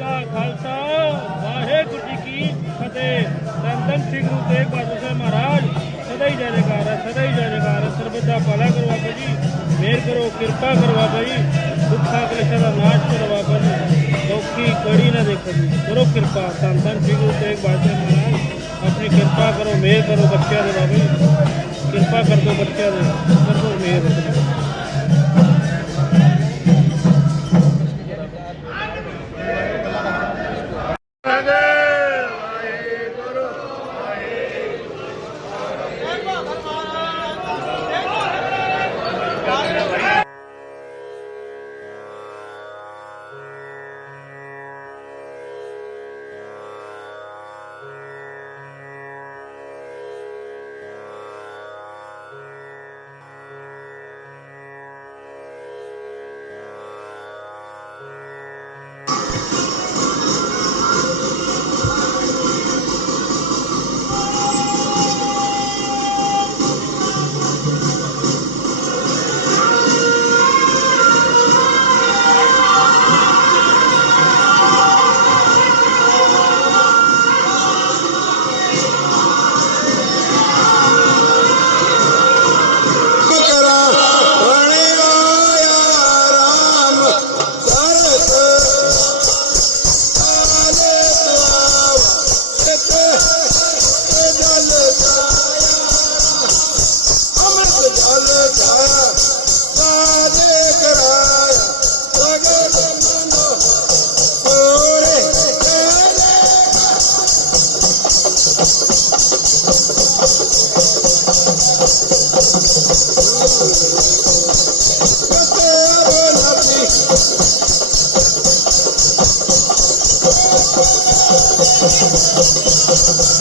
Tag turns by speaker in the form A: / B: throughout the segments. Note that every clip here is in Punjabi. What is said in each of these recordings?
A: ਕਾ ਖਾਲਸਾ, ਵਾਹਿਗੁਰੂ ਜੀ ਕੀ ਫਤਿਹ। ਧੰਨ ਧੰਨ ਗੁਰੂ ਤੇਗ ਬਹਾਦਰ ਸਾਹਿਬ ਮਹਾਰਾਜ, ਸਦਾ ਹੀ ਜੈ ਜੈਕਾਰ ਹੈ, ਸਦਾ ਹੀ ਜੈ ਜੈਕਾਰ ਹੈ। ਸਰਬਤ ਦਾ ਭਲਾ ਕਰੋ ਬਾਬਾ ਜੀ, ਮਿਹਰ ਕਰੋ, ਕਿਰਪਾ ਕਰੋ ਬਾਬਾ ਜੀ। ਦੁੱਖਾਂ ਕਲੇਸ਼ਾਂ ਦਾ ਨਾਸ਼ ਕਰੋ ਬਾਬਾ ਜੀ। ਲੋਕੀ ਕੜੀ ਨਾ ਦੇਖੋ ਜੀ ਕਰੋ ਕਿਰਪਾ। ਧੰਨ ਧੰਨ ਸ੍ਰੀ ਗੁਰੂ ਤੇਗ ਬਹਾਦਰ ਸਾਹਿਬ ਮਹਾਰਾਜ, ਆਪਣੀ ਕਿਰਪਾ ਕਰੋ, ਮਿਹਰ ਕਰੋ ਬੱਚਿਆਂ ਦੇ ਬਾਬਾ ਜੀ। ਕਿਰਪਾ ਕਰ ਦਿਓ ਬੱਚਿਆਂ ਦੇ, ਕਰ ਮਿਹਰ।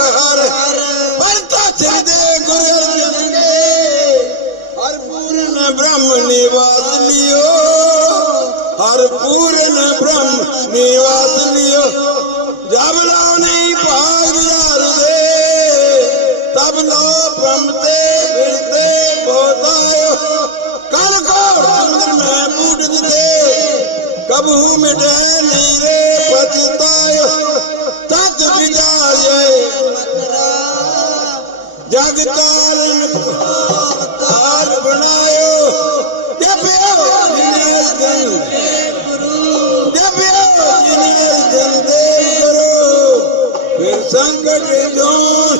B: ਹਰ ਪਰਤਾ ਚਿਰਦੇ ਗੁਰ ਅਰਜੰਦੇ ਹਰ ਪੂਰਨ ਬ੍ਰਹਮ ਨਿਵਾਸ ਲਿਓ। ਹਰ ਪੂਰਨ ਬ੍ਰਹਮ ਨਿਵਾਸ ਲਿਓ। ਜਬ ਲਾਉ ਨਹੀਂ ਭਾਗ ਵਿਚਾਰਦੇ ਤਬ ਲੋ ਬ੍ਰਹਮ फिर संकट जोन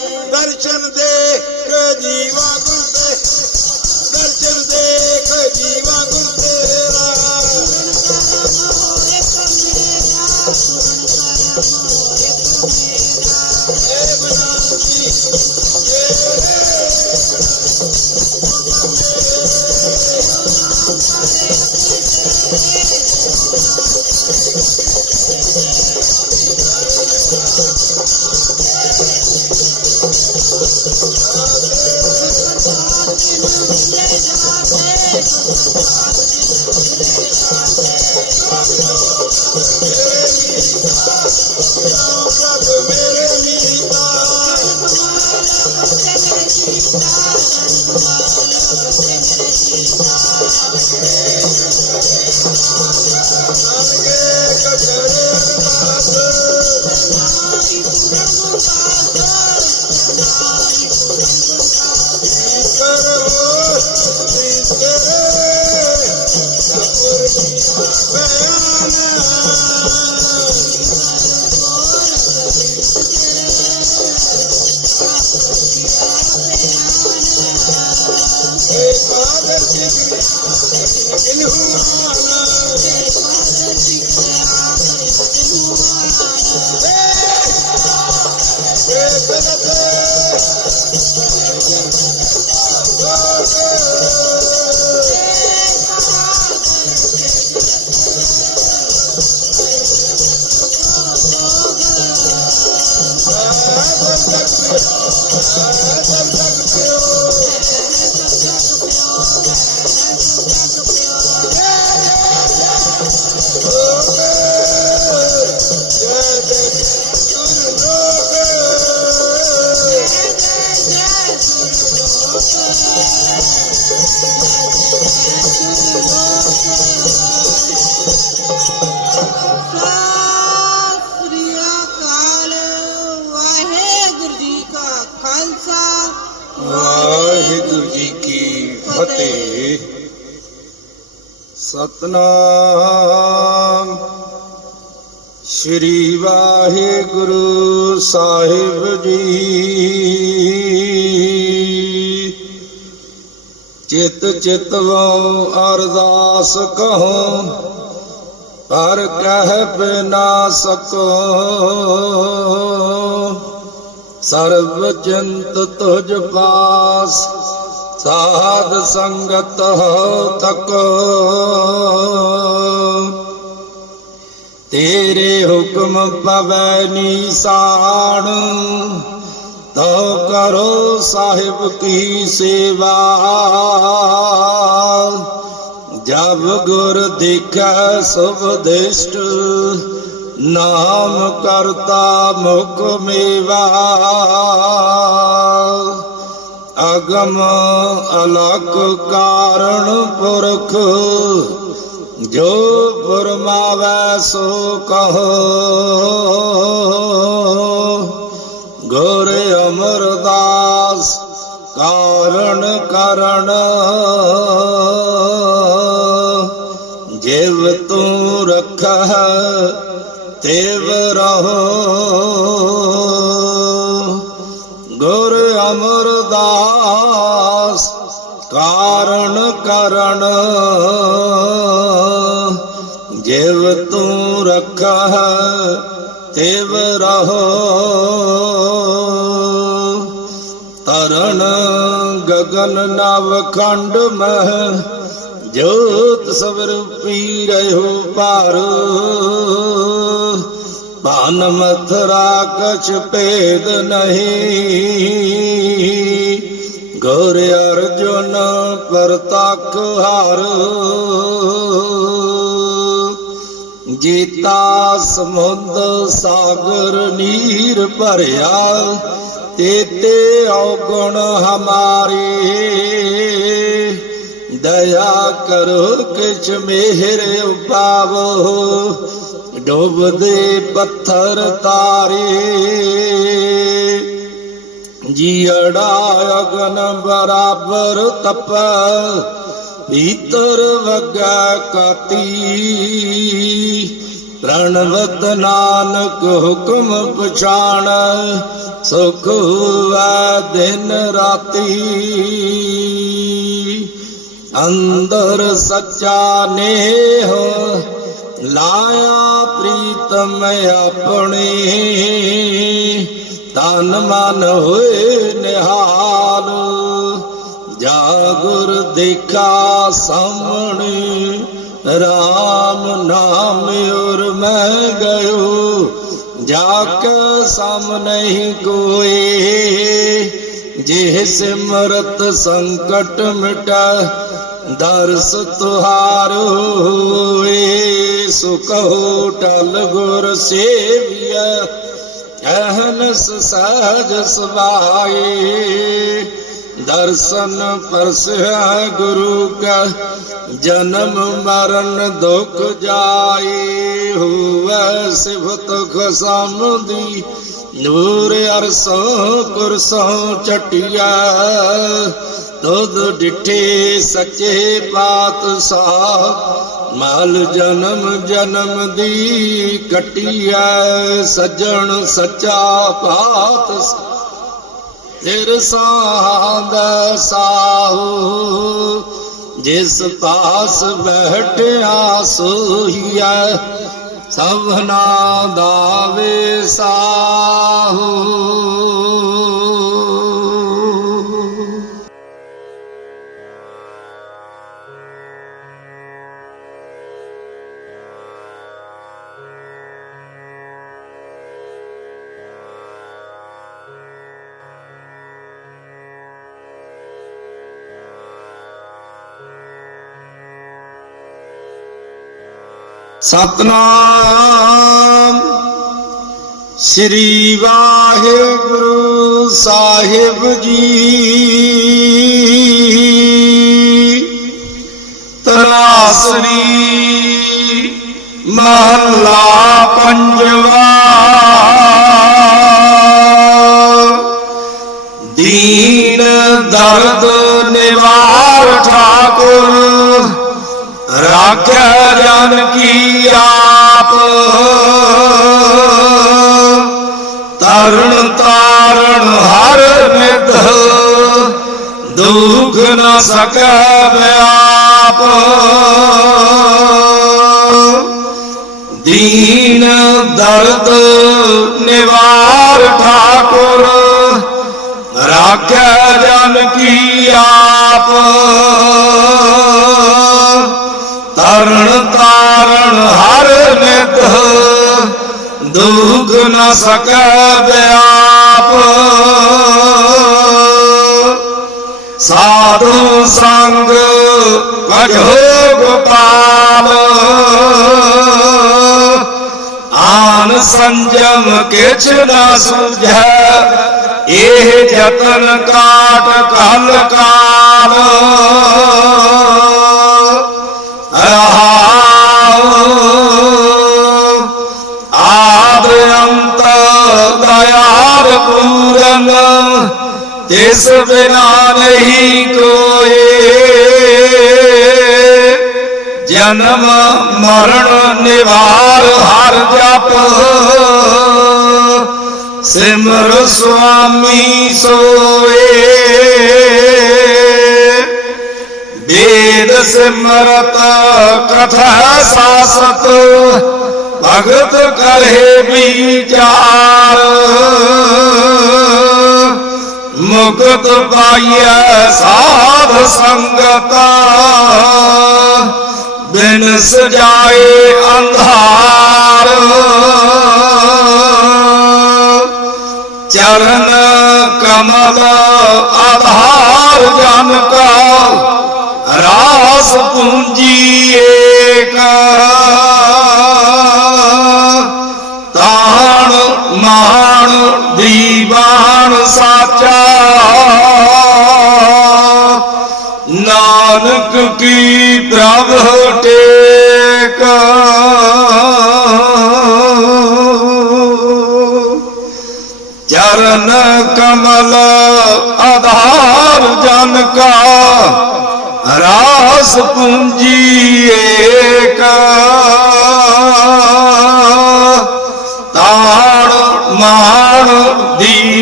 C: ਜੀਵਾ Thank. ਸਤਨਾਮ। ਸ੍ਰੀ ਵਾਹਿਗੁਰੂ ਸਾਹਿਬ ਜੀ। ਚਿਤ ਚਿਤ ਵਉ ਅਰਦਾਸ ਕਹੋ, ਹਰ ਕਹਿ ਬਿਨਾ ਸਕੋ। ਸਰਬ ਚਿੰਤ ਤੁਝ ਪਾਸ ਸਾਧ ਸੰਗਤ ਹੋ ਤਕ। ਤੇਰੇ ਹੁਕਮ ਪਵੈ ਨੀਸਾਨ ਤੋ ਕਰੋ ਸਾਹਿਬ ਕੀ ਸੇਵਾ। ਜਬ ਗੁਰ ਦੇਖੈ ਸੁਭ ਦਿਸ਼ਟ, ਨਾਮ ਕਰਤਾ ਮੁਖ ਮੇਵਾ। ਅਗਮ ਅਲਕ ਕਾਰਣ ਪੁਰਖ, ਜੋ ਫਰਮਾਵੈ ਸੋ ਕਹੋ। ਗੁਰ ਅਮਰਦਾਸ ਕਾਰਣ ਕਰਣ ਜਿਵ ਤੂੰ ਰੱਖਹਿ, ਤੇਵ ਰਹੋ ਕਾਰਣ ਕਰਨ ਜਿਵ ਤੂੰ ਰੱਖਹਿ, ਤੇਵ ਰਹੋ। ਤਰਣ ਗਗਨ ਨਵ ਖੰਡ ਮਹ, ਜੋਤ ਸਵਰ ਪੀ ਰਹਿਓ ਭਾਰ। ਭਾਨ ਮਥਰਾ ਕਛ ਭੇਦ ਨਹੀਂ। ਗੁਰ ਅਰਜੁਨ ਪ੍ਰਤਖ ਹਰ ਜੀਤਾ ਸਮੁੰਦ ਸਾਗਰ ਨੀਰ ਭਰਿਆ, ਤੇਤੇ ਔਗਣ ਹਮਾਰੇ। ਦਇਆ ਕਰੋ ਕਿਛ ਮਿਹਰ ਉਪਾਵੋ ਡੋਬਦੇ ਪੱਥਰ ਤਾਰੇ। ਜੀੜਾ ਅਗਨ ਬਰਾਬਰ ਤਪ ਭੀਤਰ ਵਗਾ ਕਾਤੀ। ਪ੍ਰਣਵਤ ਨਾਨਕ ਹੁਕਮ ਪਛਾਣ, ਸੁਖ ਹੋਵੇ ਦਿਨ ਰਾਤੀ। ਅੰਦਰ ਸੱਚਾ ਨੇਹ, ਲਾਇਆ ਪ੍ਰੀਤਮ ਆਪਣੇ। ਤਨ ਮਨ ਹੋਏ ਨਿਹਾਲ ਜਾ ਗੁਰ ਦੇਖਾ ਸਾਹਮਣੇ RAM ਨਾਮ ਉਰ ਮੈਂ ਗਇਓ ਜਾ ਕੇ ਸਾਹਮਣੇ ਹੀ ਕੋਏ, ਜਿਹ ਸਿਮਰਤ ਸੰਕਟ ਮਿਟਾ, ਦਰਸ ਤੁਹਾਰੋ ਹੋਏ, ਸੁਖੋ ਟਲ ਗੁਰ ਸੇਵੀਆ ਅਹਨਸ ਸਹਜ ਸੁਭਾਏ ਦਰਸ਼ਨ ਪਰਸਹਿ ਗੁਰੂ ਕਾ, ਜਨਮ ਮਰਨ ਦੁਖ ਜਾਏ ਹੋਵੇ ਸਿਫਤ ਖਸਮ ਦੀ ਨੂਰ ਅਰਸੋਂ ਕੁਰਸੋਂ ਚਟਿਆ ਦੁੱਧ ਡਿਠੇ ਸੱਚੇ ਪਾਤਸ਼ਾਹ ਮਾਲ ਜਨਮ ਜਨਮ ਦੀ ਕਟਿਆ ਸੱਜਣ ਸੱਚਾ ਪਾਤ ਤੇਰ ਸਾਧ ਸਾਹੂ, ਜਿਸ ਪਾਸ ਬਹਿਟਿਆ ਸੋਹੀਆ ਸਭਨਾ ਦਾ ਵਿਸਾਹੂ ਸਤਨਾਮ। ਸ੍ਰੀ ਵਾਹਿਗੁਰੂ ਸਾਹਿਬ ਜੀ। ਤਨਾਸਰੀ ਮਹੱਲਾ ਪੰਜਵਾ। ਦੀਨ ਦਰਦ ਨਿਵਾਰ ਠਾਕੁਰ। ਰਾਖਿਆ ਜਨ ਕੀ ਆਪ ਤਰਣ ਤਾਰਣ ਹਰ ਨਿਤ ਦੁਖ ਨ ਸਕੈ ਵਿਆਪ। ਦੀਨ ਦਰਦ ਨਿਵਾਰ ਠਾਕੁਰ, ਰਾਖਿਆ ਜਨ ਕੀ ਆਪ। ਤਰਨ ਤਾਰਨ ਹਰ ਨਿਤ ਦੁਖ ਨ ਸਕੈ ਵਿਆਪ। ਸਾਧੂ ਸੰਗ ਕਢੋ ਗੋਪਾਲ, ਆਨ ਸੰਜਮ ਕਿਛ ਨ ਸੁਝੈ, ਇਹ ਜਤਨ ਕਾਟ ਕਲ ਕਾਲ। ਬਿਨਾ ਨਹੀਂ ਕੋਏ ਜਨਮ, ਮਰਨ, ਨਿਵਾਰ, ਹਰ ਜਪ। ਸਿਮਰ ਸੁਆਮੀ ਸੋਏ। ਵੇਦ ਸਿਮਰਤ ਕਥਾ ਸਾਸਤ। ਭਗਤ ਕਰੇ ਵਿਚਾਰ। ਮੁਕਤ ਪਾਈਐ ਸਾਧ ਸੰਗਤ। ਬਿਨ ਸਜਾਏ ਅੰਧਾਰ। ਚਰਨ ਕਮਲ ਆਧਾਰ ਜਨ ਕਾ ਰਾਸ ਪੂੰਜੀ ਏਕ। ਦੀਵਾਨ ਸਾ ਸਾਚਾ। ਨਾਨਕ ਕੀ ਪ੍ਰਭ ਟੇਕ। ਚਰਨ ਕਮਲ ਆਧਾਰ ਜਨ ਕਾ। ਰਾਸ ਪੂੰਜੀ ਏਕ।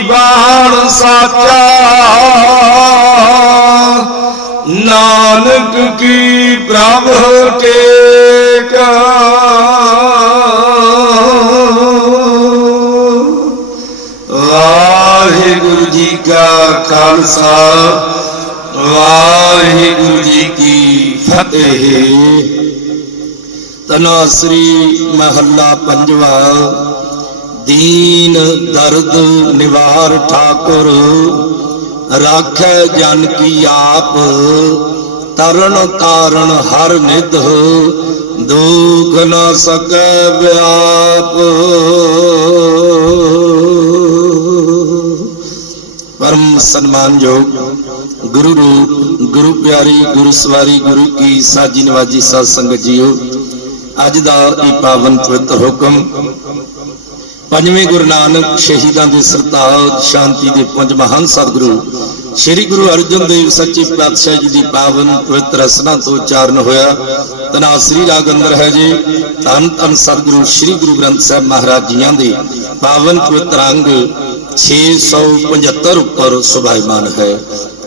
C: ਦੀਵਾਨ ਸਾਚਾ। ਨਾਨਕ ਕੀ ਪ੍ਰਭ ਟੇਕ। ਵਾਹਿਗੁਰੂ ਜੀ ਕਾ ਖਾਲਸਾ, ਵਾਹਿਗੁਰੂ ਜੀ ਕੀ ਫਤਿਹ। ਤਨਾਸਰੀ ਮਹੱਲਾ ਪੰਜਵਾ ਦੀਨ ਦਰਦ ਨਿਵਾਰ ਠਾਕੁਰ, ਰਾਖੈ ਜਨ ਕੀ ਆਪ, ਤਰਨ ਤਾਰਨ ਹਰ ਨਿਧ, ਦੁਖ ਨ ਸਕੈ ਵਿਆਪ। ਪਰਮ ਸਨਮਾਨਯੋਗ ਗੁਰੂ ਰੂਪ, ਗੁਰੂ ਪਿਆਰੀ, ਗੁਰੂ ਸਵਾਰੀ, ਗੁਰੂ ਕੀ ਸਾਜੀ ਨਵਾਜੀ ਸਾਧ ਸੰਗਤ ਜੀਓ, ਅੱਜ ਦਾ ਇਹ ਪਾਵਨ ਪਵਿੱਤਰ ਹੁਕਮ ਪੰਜਵੇਂ ਗੁਰੂ ਨਾਨਕ ਸ਼ਹੀਦਾਂ ਦੇ ਸਰਤਾਜ ਸ਼ਾਂਤੀ ਦੇ ਪੰਜ ਮਹਾਨ ਸਤਿਗੁਰੂ, ਸ੍ਰੀ ਗੁਰੂ ਅਰਜਨ ਦੇਵ ਸੱਚੇ ਪਾਤਸ਼ਾਹ ਜੀ ਦੀ ਪਾਵਨ ਪਵਿੱਤਰ ਰਸਨਾ ਤੋਂ ਉਚਾਰਨ ਹੋਇਆ। ਤਨਾਸਰੀ ਰਾਗ ਅੰਦਰ ਹੈ ਜੀ। ਧੰਨ ਧੰਨ ਸਤਿਗੁਰੂ ਸ੍ਰੀ ਗੁਰੂ ਗ੍ਰੰਥ ਸਾਹਿਬ ਮਹਾਰਾਜ ਜੀਆਂ ਦੇ ਪਾਵਨ ਪਵਿੱਤਰ ਅੰਗ 675 ਉੱਪਰ ਸੁਭਾਈਮਾਨ ਹੈ।